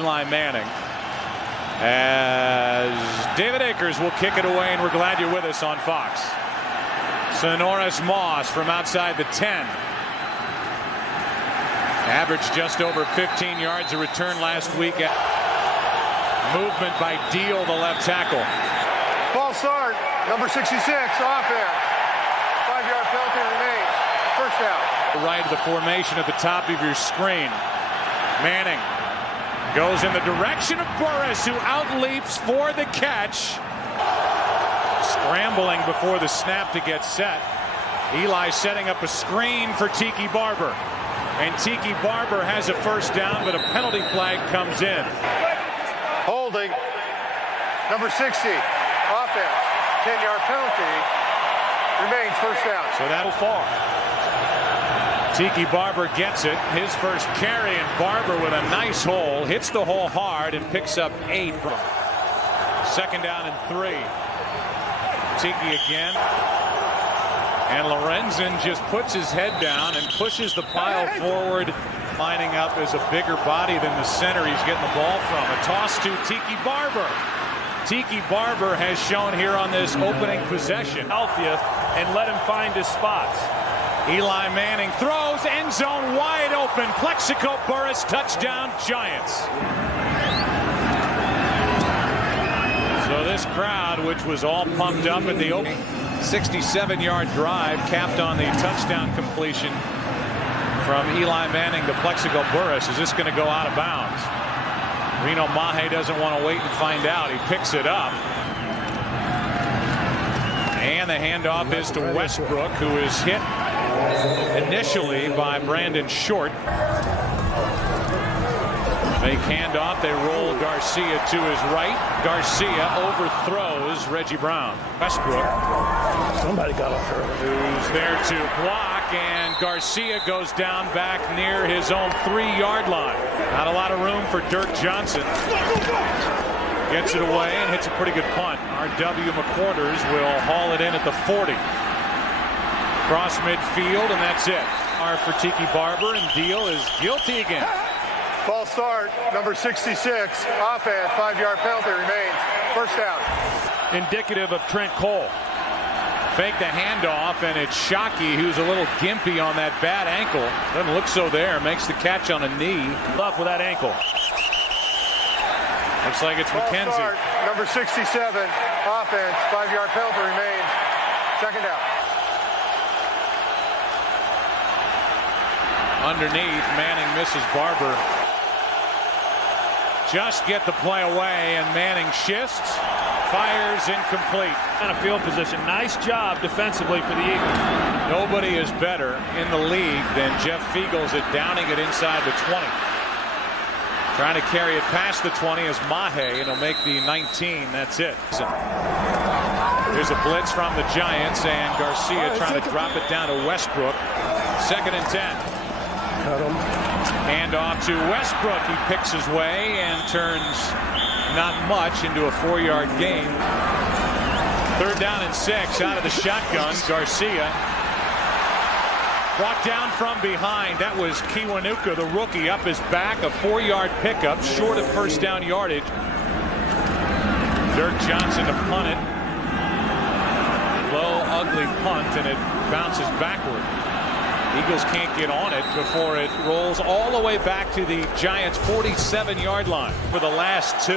Eli Manning, as David Akers will kick it away, and we're glad you're with us on Fox. Sonoris Moss from outside the 10. Averaged just over 15 yards a return last week. Movement by Deal, the left tackle. False start, number 66, offense. 5-yard penalty remains. First down. Right of the formation at the top of your screen. Manning goes in the direction of Burris, who outleaps for the catch. Scrambling before the snap to get set. Eli setting up a screen for Tiki Barber. And Tiki Barber has a first down, but a penalty flag comes in. Holding, number 60, offense. 10-yard penalty remains, first down. So that'll fall. Tiki Barber gets it, his first carry, and Barber with a nice hole, hits the hole hard and picks up 8. Second down and 3. Tiki again. And Lorenzen just puts his head down and pushes the pile forward, lining up as a bigger body than the center he's getting the ball from. A toss to Tiki Barber. Tiki Barber has shown here on this opening possession. Healthiest and let him find his spots. Eli Manning throws, end zone wide open. Plexico Burris, touchdown Giants. So this crowd, which was all pumped up at the opening 67-yard drive, capped on the touchdown completion from Eli Manning to Plexico Burris. Is this going to go out of bounds? Reno Mahe doesn't want to wait and find out. He picks it up. And the handoff is to Westbrook, who is hit initially by Brandon Short. Fake handoff, they roll Garcia to his right. Garcia overthrows Reggie Brown. Westbrook. Somebody got up early. Who's there to block, and Garcia goes down back near his own 3-yard line. Not a lot of room for Dirk Johnson. Gets it away and hits a pretty good punt. R.W. McQuarters will haul it in at the 40. Cross midfield, and that's it. R for Tiki Barber, and Deal is guilty again. False start, number 66, offense. 5-yard penalty remains. First down. Indicative of Trent Cole. Fake the handoff, and it's Shockey, who's a little gimpy on that bad ankle. Doesn't look so there. Makes the catch on a knee. Love with that ankle. Looks like it's False McKenzie. start, number 67, offense. 5-yard penalty remains. Second down. Underneath, Manning misses Barber. Just get the play away, and Manning shifts, fires incomplete. On a field position. Nice job defensively for the Eagles. Nobody is better in the league than Jeff Fiegels at downing it inside the 20. Trying to carry it past the 20 is Mahe, and he'll make the 19. That's it. There's a blitz from the Giants, and Garcia trying to drop it down to Westbrook. Second and 10. Cut him. Hand off to Westbrook. He picks his way and turns not much into a 4-yard gain. Third down and 6 out of the shotgun. Garcia brought down from behind. That was Kiwanuka, the rookie, up his back. A 4-yard pickup, short of first down yardage. Dirk Johnson to punt it. Low, ugly punt, and it bounces backward. Eagles can't get on it before it rolls all the way back to the Giants' 47-yard line. For the last 2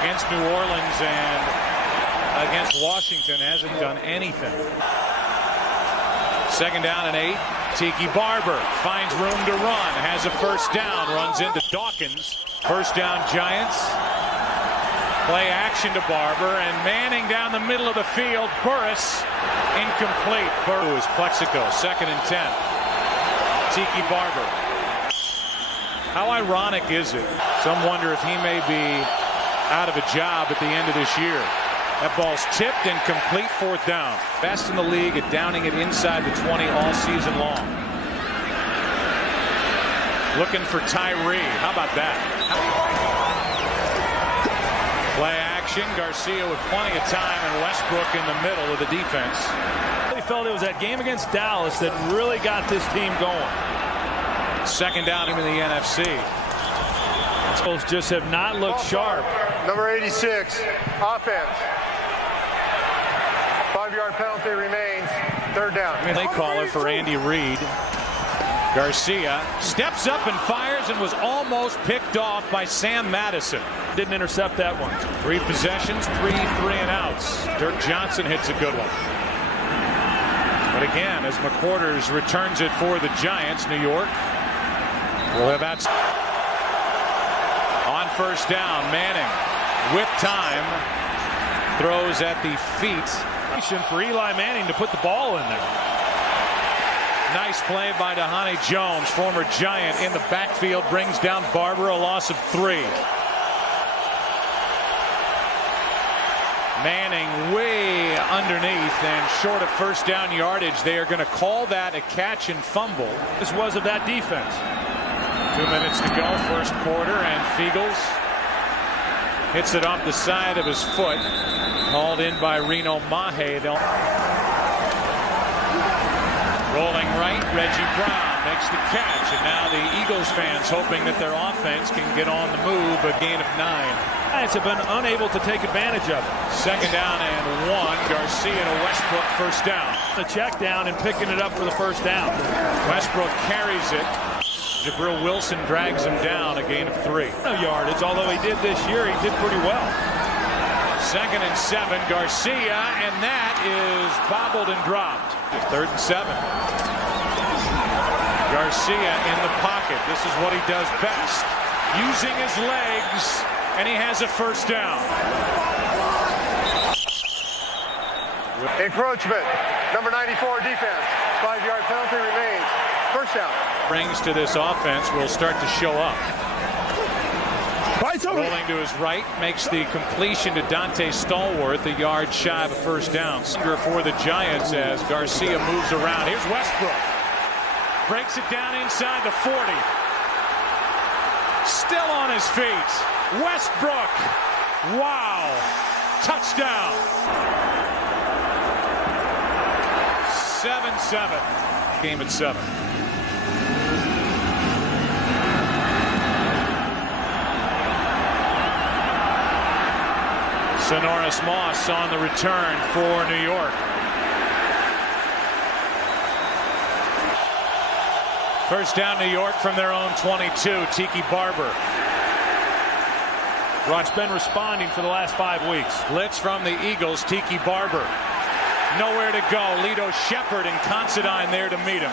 against New Orleans and against Washington, hasn't done anything. Second down and 8. Tiki Barber finds room to run, has a first down, runs into Dawkins. First down Giants. Play action to Barber, and Manning down the middle of the field. Burris incomplete. Burris is Plexico. Second and 10. Tiki Barber. How ironic is it? Some wonder if he may be out of a job at the end of this year. That ball's tipped and complete, fourth down. Best in the league at downing it inside the 20 all season long. Looking for Tyree. How about that? Play action. Garcia with plenty of time, and Westbrook in the middle of the defense. I felt it was that game against Dallas that really got this team going. Second down in the NFC. Eagles just have not looked sharp. Number 86, offense. 5-yard penalty remains. Third down. Play caller for Andy Reid. Garcia steps up and fires and was almost picked off by Sam Madison. Didn't intercept that one. 3 possessions, 3 3-and-outs. Dirk Johnson hits a good one. But again, as McQuarters returns it for the Giants, New York will have that. On first down, Manning with time throws at the feet. For Eli Manning to put the ball in there. Nice play by Dhani Jones, former Giant, in the backfield, brings down Barber, a loss of 3. Manning way underneath and short of first down yardage. They are going to call that a catch and fumble. This was of that defense. 2 minutes to go, first quarter, and Fiegels hits it off the side of his foot. Hauled in by Reno Mahe. Rolling right, Reggie Brown makes the catch, and now the Eagles fans hoping that their offense can get on the move. A gain of 9. Giants have been unable to take advantage of it. Second down and 1. Garcia to Westbrook, first down. The check down and picking it up for the first down. Westbrook carries it. Jabril Wilson drags him down, a gain of 3. No yardage, although he did this year, he did pretty well. Second and 7, Garcia, and that is bobbled and dropped. Third and 7. Garcia in the pocket. This is what he does best. Using his legs, and he has a first down. Encroachment. Number 94, defense. 5-yard penalty remains. First down. Brings to this offense will start to show up. Rolling to his right, makes the completion to Dante Stallworth, a yard shy of a first down. For the Giants as Garcia moves around. Here's Westbrook. Breaks it down inside the 40. Still on his feet. Westbrook. Wow. Touchdown. 7-7. Game at 7. Sonoris Moss on the return for New York. First down, New York from their own 22. Tiki Barber. Rod's been responding for the last 5 weeks. Blitz from the Eagles. Tiki Barber. Nowhere to go. Lito Shepard and Considine there to meet him.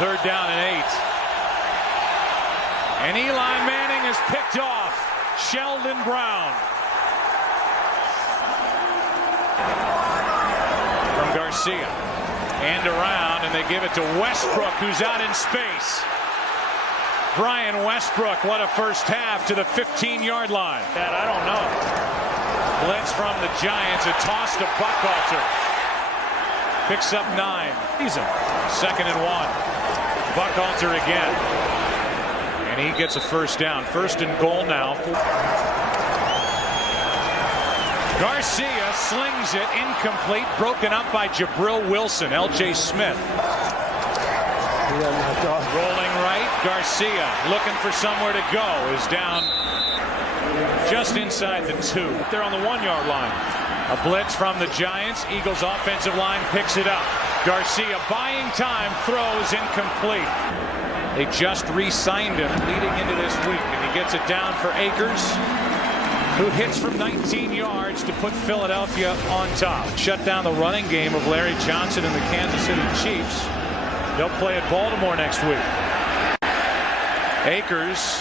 Third down and 8. And Eli Manning is picked off. Sheldon Brown. From Garcia. And around, and they give it to Westbrook, who's out in space. Brian Westbrook, what a first half, to the 15-yard line. That I don't know. Blitz from the Giants, a toss to Buckhalter. Picks up 9. He's in. Second and 1. Buckhalter again. And he gets a first down. First and goal now. Garcia slings it, incomplete, broken up by Jabril Wilson. L.J. Smith. Rolling right, Garcia looking for somewhere to go, is down just inside the 2. They're on the 1-yard line. A blitz from the Giants. Eagles offensive line picks it up. Garcia buying time, throws incomplete. They just re-signed him leading into this week, and he gets it down for Akers, who hits from 19 yards to put Philadelphia on top. Shut down the running game of Larry Johnson and the Kansas City Chiefs. They'll play at Baltimore next week. Akers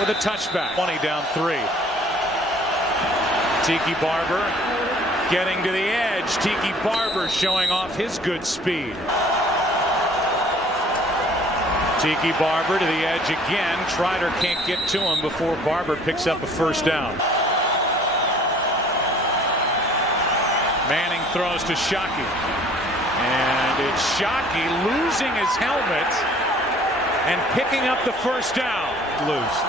with a touchback. 20 down 3. Tiki Barber getting to the edge. Tiki Barber showing off his good speed. Tiki Barber to the edge again. Trider can't get to him before Barber picks up a first down. Manning throws to Shockey. And it's Shockey losing his helmet and picking up the first down. Loose.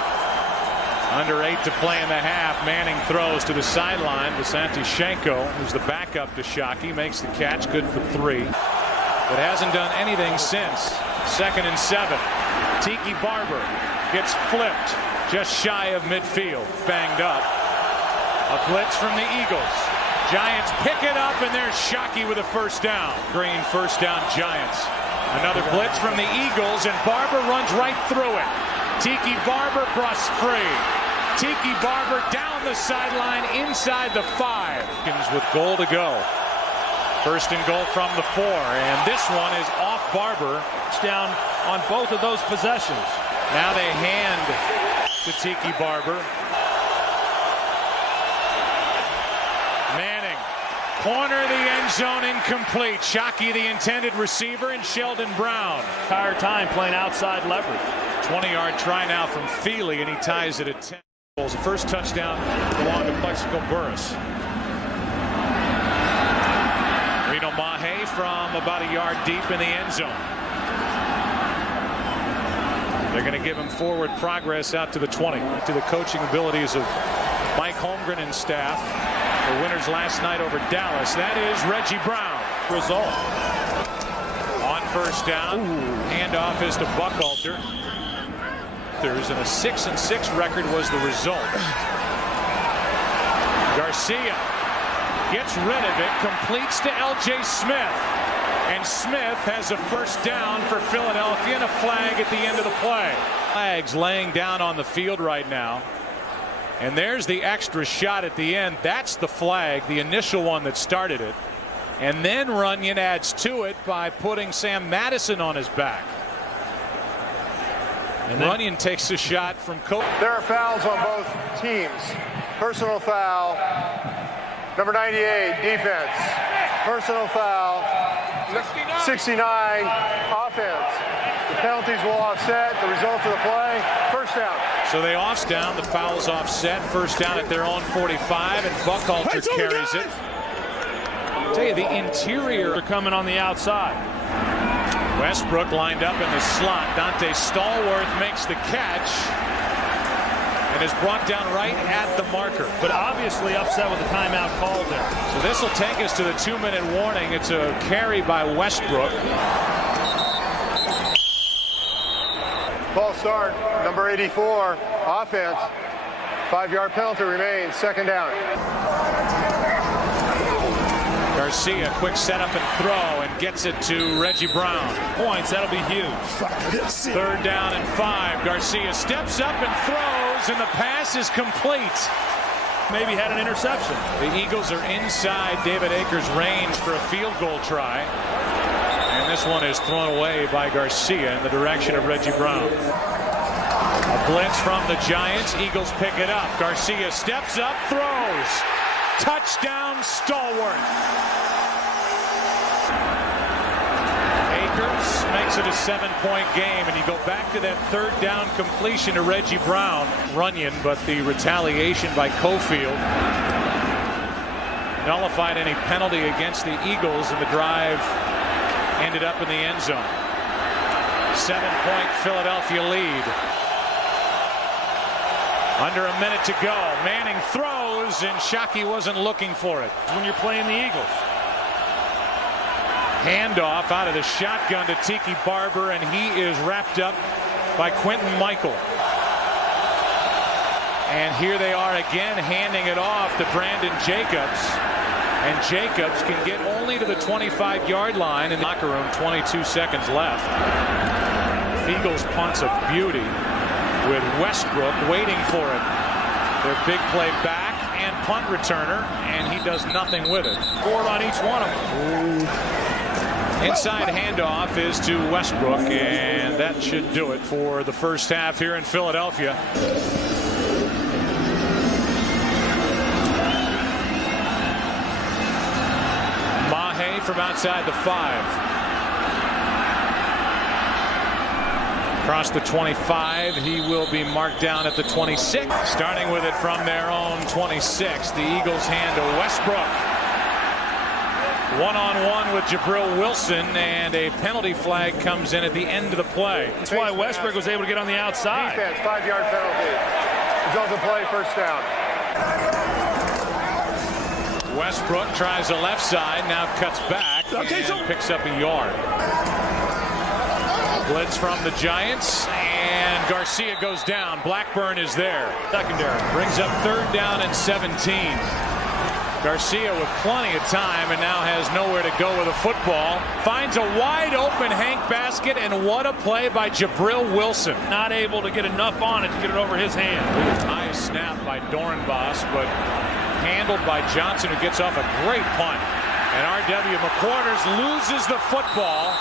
Under 8 to play in the half. Manning throws to the sideline. Vasante Shenko, who's the backup to Shockey, makes the catch. Good for 3. But hasn't done anything since. Second and 7. Tiki Barber gets flipped just shy of midfield. Banged up. A blitz from the Eagles. Giants pick it up, and there's Shockey with a first down. Green, first down, Giants. Another blitz from the Eagles, and Barber runs right through it. Tiki Barber busts free. Tiki Barber down the sideline inside the 5. With goal to go. First and goal from the 4, and this one is off Barber. Down on both of those possessions. Now they hand to Tiki Barber. Manning, corner of the end zone, incomplete. Shockey, the intended receiver, and Sheldon Brown. Entire time playing outside leverage. 20-yard try now from Feely, and he ties it at 10. The first touchdown belonged to Plexico Burris. Reno Mahe from about a yard deep in the end zone. They're going to give him forward progress out to the 20. To the coaching abilities of Mike Holmgren and staff. The winners last night over Dallas. That is Reggie Brown. Result. On first down, handoff is to Buckhalter. And a 6-6 record was the result. Garcia gets rid of it, completes to L.J. Smith. And Smith has a first down for Philadelphia and a flag at the end of the play. Flags laying down on the field right now. And there's the extra shot at the end. That's the flag, the initial one that started it. And then Runyon adds to it by putting Sam Madison on his back. And Runyon takes a shot from Cope. There are fouls on both teams. Personal foul, number 98, defense. Personal foul, 69, offense. The penalties will offset the result of the play. First down. So they offs down. The foul's offset. First down at their own 45, and Buckhalter carries it. I'll tell you, the interior are coming on the outside. Westbrook lined up in the slot. Dante Stallworth makes the catch and is brought down right at the marker. But obviously upset with the timeout called there. So this will take us to the 2-minute warning. It's a carry by Westbrook. False start, number 84, offense. 5-yard penalty remains, second down. Garcia, quick setup and throw, and gets it to Reggie Brown. Points, that'll be huge. Third down and 5. Garcia steps up and throws, and the pass is complete. Maybe had an interception. The Eagles are inside David Akers' range for a field goal try. And this one is thrown away by Garcia in the direction of Reggie Brown. A blitz from the Giants. Eagles pick it up. Garcia steps up, throws. Touchdown, Stallworth. Akers makes it a 7-point game, and you go back to that third down completion to Reggie Brown. Runyon, but the retaliation by Cofield nullified any penalty against the Eagles, and the drive ended up in the end zone. 7-point Philadelphia lead. Under a minute to go. Manning throws, and Shockey wasn't looking for it. When you're playing the Eagles. Handoff out of the shotgun to Tiki Barber, and he is wrapped up by Quentin Michael. And here they are again, handing it off to Brandon Jacobs. And Jacobs can get only to the 25-yard line in the locker room. 22 seconds left. Eagles punts a beauty with Westbrook waiting for it. Their big play back and punt returner, and he does nothing with it. Scored on each one of them. Inside handoff is to Westbrook, and that should do it for the first half here in Philadelphia. Mahe from outside the 5. Across the 25, he will be marked down at the 26. Starting with it from their own 26. The Eagles hand to Westbrook. One-on-one with Jabril Wilson, and a penalty flag comes in at the end of the play. That's why Westbrook was able to get on the outside. Defense, 5-yard penalty. Result of play, first down. Westbrook tries the left side, now cuts back and picks up a yard. Blitz from the Giants, and Garcia goes down. Blackburn is there. Secondary. Brings up 3rd down and 17. Garcia with plenty of time and now has nowhere to go with a football. Finds a wide open Hank basket, and what a play by Jabril Wilson. Not able to get enough on it to get it over his hand. High snap by Dornbos, but handled by Johnson, who gets off a great punt. And R.W. McQuarters loses the football,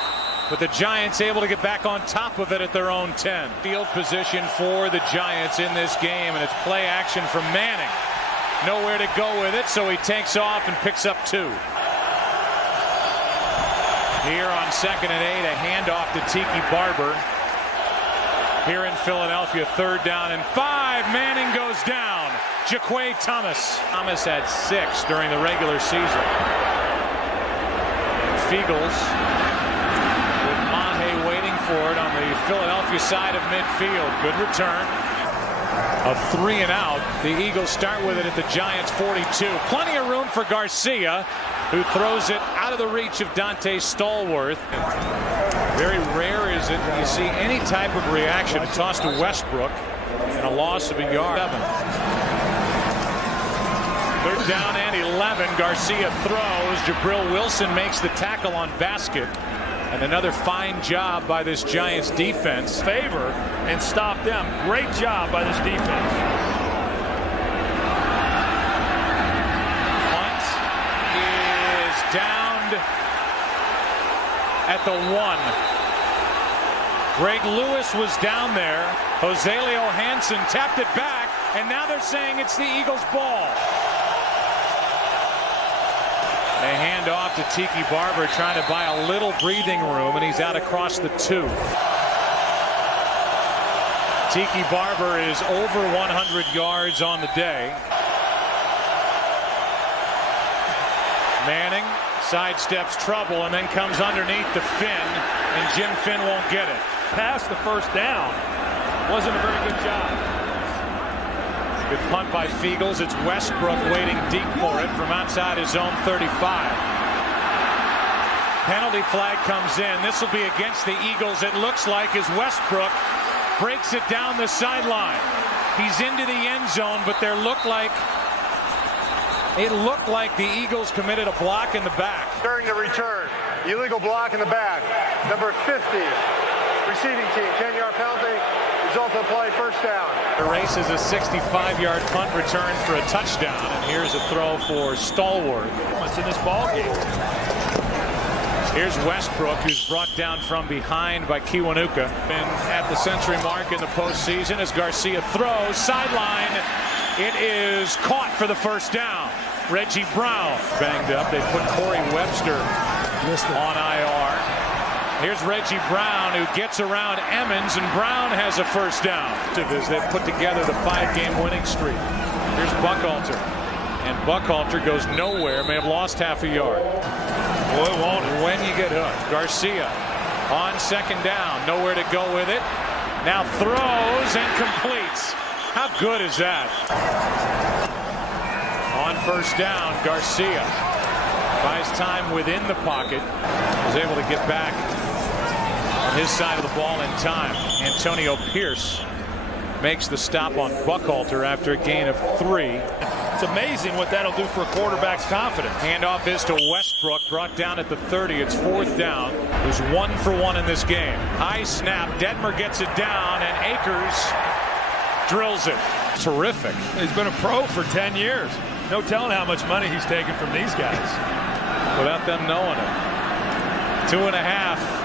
but the Giants able to get back on top of it at their own 10. Field position for the Giants in this game, and it's play action from Manning. Nowhere to go with it, so he takes off and picks up 2. Here on 2nd and 8, a handoff to Tiki Barber. Here in Philadelphia, 3rd down and 5. Manning goes down. Jaquay Thomas. Thomas had 6 during the regular season. Fiegels with Mahe waiting for it on the Philadelphia side of midfield. Good return. A 3 and out. The Eagles start with it at the Giants 42. Plenty of room for Garcia, who throws it out of the reach of Dante Stallworth. Very rare is it you see any type of reaction. Toss to Westbrook and a loss of a yard. 3rd down and 11. Garcia throws. Jabril Wilson makes the tackle on basket. And another fine job by this Giants defense. Favor and stop them. Great job by this defense. Punt is downed at the 1. Greg Lewis was down there. Joselio Hansen tapped it back, and now they're saying it's the Eagles' ball. They hand off to Tiki Barber, trying to buy a little breathing room, and he's out across the 2. Tiki Barber is over 100 yards on the day. Manning sidesteps trouble and then comes underneath the Finn, and Jim Finn won't get it. Past the 1st down. Wasn't a very good job. Good punt by Fiegels. It's Westbrook waiting deep for it from outside his own 35. Penalty flag comes in. This will be against the Eagles, it looks like, as Westbrook breaks it down the sideline. He's into the end zone, but it looked like the Eagles committed a block in the back. During the return, illegal block in the back. Number 50, receiving team, 10-yard penalty. Result of play, 1st down. The race is a 65-yard punt return for a touchdown, and here's a throw for Stallworth. What's in this ball game? Here's Westbrook, who's brought down from behind by Kiwanuka. Been at the century mark in the postseason as Garcia throws. Sideline. It is caught for the 1st down. Reggie Brown banged up. They put Corey Webster on IR. Here's Reggie Brown, who gets around Emmons, and Brown has a 1st down as they've put together the 5-game winning streak. Here's Buckhalter, and Buckhalter goes nowhere. May have lost half a yard. Boy, won't it when you get hooked. Garcia on 2nd down, nowhere to go with it. Now throws and completes. How good is that? On 1st down, Garcia buys time within the pocket, was able to get back on his side of the ball in time. Antonio Pierce makes the stop on Buckhalter after a gain of 3. It's amazing what that'll do for a quarterback's confidence. Handoff is to Westbrook, brought down at the 30. It's 4th down. Who's 1 for 1 in this game. High snap. Detmer gets it down, and Akers drills it. Terrific. He's been a pro for 10 years. No telling how much money he's taken from these guys. Without them knowing it. 2.5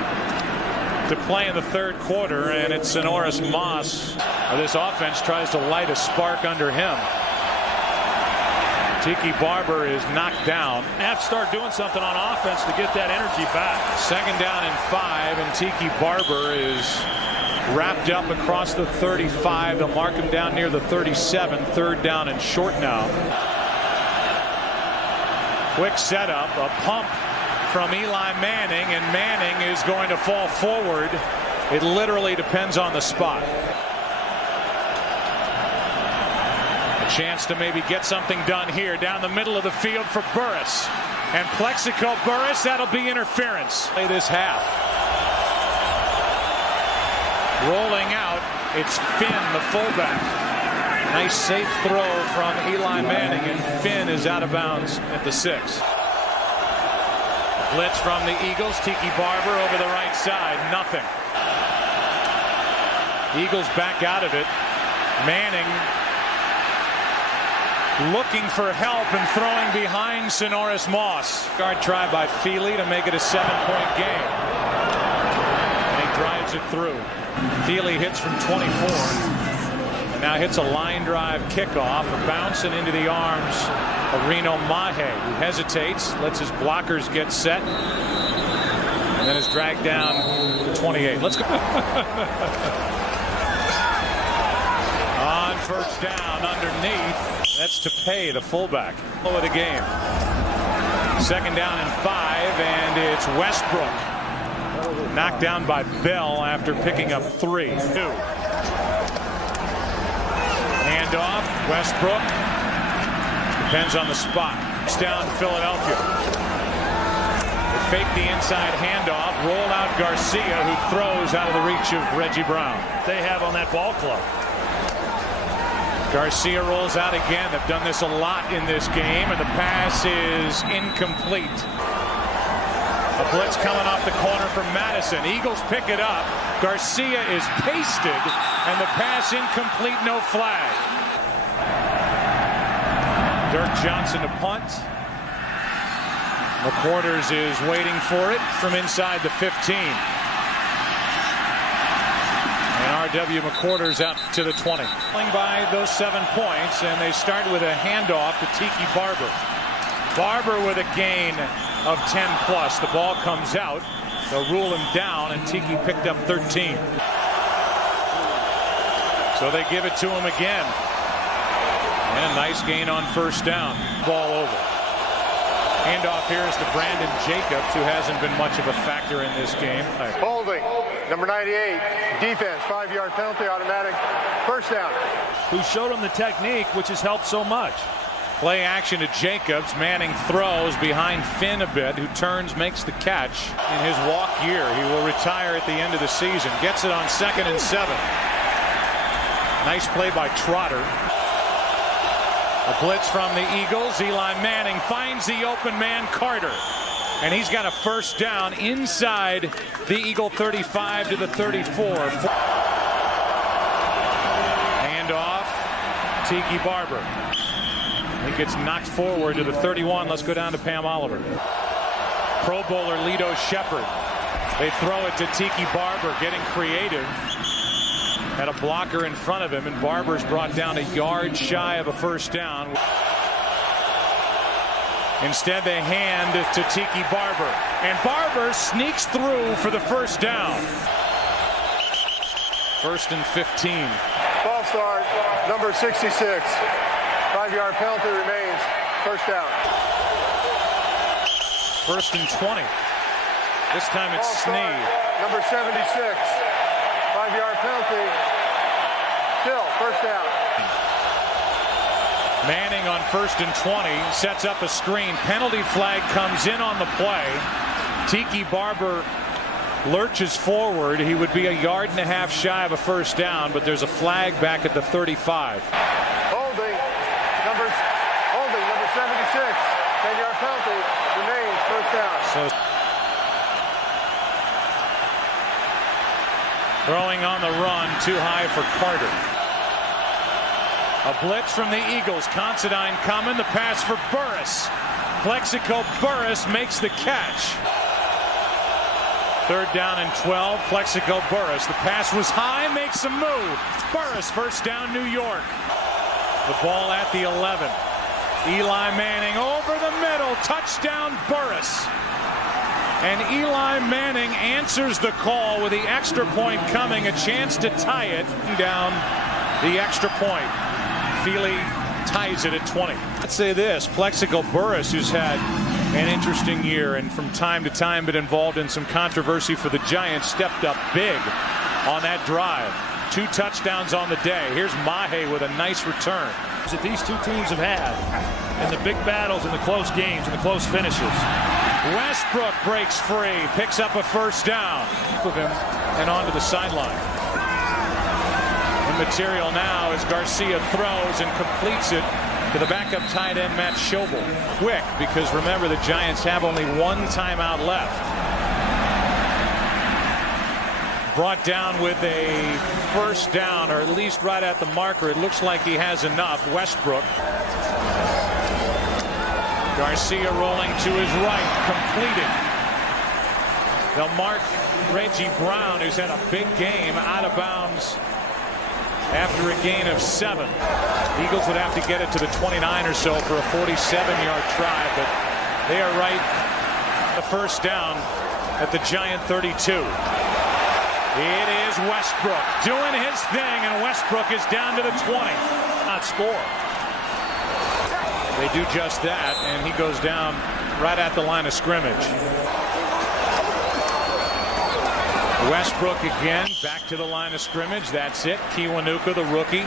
to play in the 3rd quarter, and it's Sonoris Moss. This offense tries to light a spark under him. Tiki Barber is knocked down. Have to start doing something on offense to get that energy back. 2nd down and 5, and Tiki Barber is wrapped up across the 35. They'll mark him down near the 37. 3rd down and short now. Quick setup, a pump from Eli Manning, and Manning is going to fall forward. It literally depends on the spot. A chance to maybe get something done here down the middle of the field for Burris. And Plexico Burris, that'll be interference. Play this half. Rolling out It's Finn, the fullback. Nice safe throw from Eli Manning, and Finn is out of bounds at the 6. Blitz from the Eagles. Tiki Barber over the right side. Nothing. Eagles back out of it. Manning looking for help and throwing behind Sonoris Moss. Guard try by Feely to make it a 7-point game. And he drives it through. Feely hits from 24. And now hits a line drive kickoff, bouncing into the arms of Reno Mahe, who hesitates, lets his blockers get set, and then is dragged down to 28. Let's go. On first down underneath. That's to pay the fullback. Of the game. 2nd down and 5, and it's Westbrook. Knocked down by Bell after picking up 3. 2. Handoff. Westbrook. Depends on the spot. It's down Philadelphia. They fake the inside handoff. Roll out Garcia, who throws out of the reach of Reggie Brown. They have on that ball club. Garcia rolls out again. They've done this a lot in this game, and the pass is incomplete. A blitz coming off the corner from Madison. Eagles pick it up. Garcia is pasted, and the pass incomplete, no flag. Dirk Johnson to punt. McQuarters is waiting for it from inside the 15. R.W. McQuarters out to the 20. By those 7 points, and they start with a handoff to Tiki Barber. Barber with a gain of 10+. The ball comes out. They'll rule him down, and Tiki picked up 13. So they give it to him again. And a nice gain on first down. Ball over. Handoff here is to Brandon Jacobs, who hasn't been much of a factor in this game. Holding. Number 98, defense, 5-yard penalty, automatic, first down. Who showed him the technique, which has helped so much. Play action to Jacobs. Manning throws behind Finn a bit, who turns, makes the catch. In his walk year, he will retire at the end of the season. Gets it on 2nd and 7. Nice play by Trotter. A blitz from the Eagles. Eli Manning finds the open man, Carter. And he's got a first down inside the Eagle 35 to the 34. Handoff. Tiki Barber. He gets knocked forward to the 31. Let's go down to Pam Oliver. Pro Bowler Lito Shepherd. They throw it to Tiki Barber, getting creative. Had a blocker in front of him, and Barber's brought down a yard shy of a first down. Instead, they hand to Tiki Barber, and Barber sneaks through for the first down. 1st and 15. Ball start, number 66. 5-yard penalty remains, first down. 1st and 20. This time it's Snee. Number 76. 5-yard penalty. Still, first down. Manning on 1st and 20 sets up a screen. Penalty flag comes in on the play. Tiki Barber lurches forward. He would be a yard and a half shy of a first down, but there's a flag back at the 35. Holding, number 76. 10-yard penalty remains, first down. So throwing on the run, too high for Carter. A blitz from the Eagles. Considine coming. The pass for Burris. Plexico Burris makes the catch. 3rd down and 12. Plexico Burris. The pass was high. Makes a move. Burris, first down, New York. The ball at the 11. Eli Manning over the middle. Touchdown, Burris. And Eli Manning answers the call with the extra point coming. A chance to tie it down the extra point. Feely ties it at 20. Let's say this, Plexico Burris, who's had an interesting year and from time to time been involved in some controversy for the Giants, stepped up big on that drive. 2 touchdowns on the day. Here's Mahe with a nice return. That these two teams have had in the big battles, in the close games, and the close finishes. Westbrook breaks free, picks up a first down. Of him and onto the sideline. material now as Garcia throws and completes it to the backup tight end Matt Schobel. Quick, because remember the Giants have only one timeout left. Brought down with a first down, or at least right at the marker. It looks like he has enough. Westbrook. Garcia rolling to his right, completed. They'll mark Reggie Brown, who's had a big game, out of bounds after a gain of 7. Eagles would have to get it to the 29 or so for a 47-yard try, but they are right the first down at the Giant 32. It is Westbrook doing his thing, and Westbrook is down to the 20. Not score. They do just that, and he goes down right at the line of scrimmage. Westbrook again, back to the line of scrimmage. That's it. Kiwanuka, the rookie.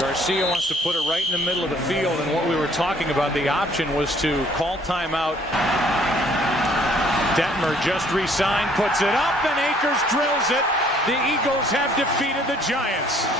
Garcia wants to put it right in the middle of the field, and what we were talking about, the option was to call timeout. Detmer just re-signed, puts it up, and Akers drills it. The Eagles have defeated the Giants.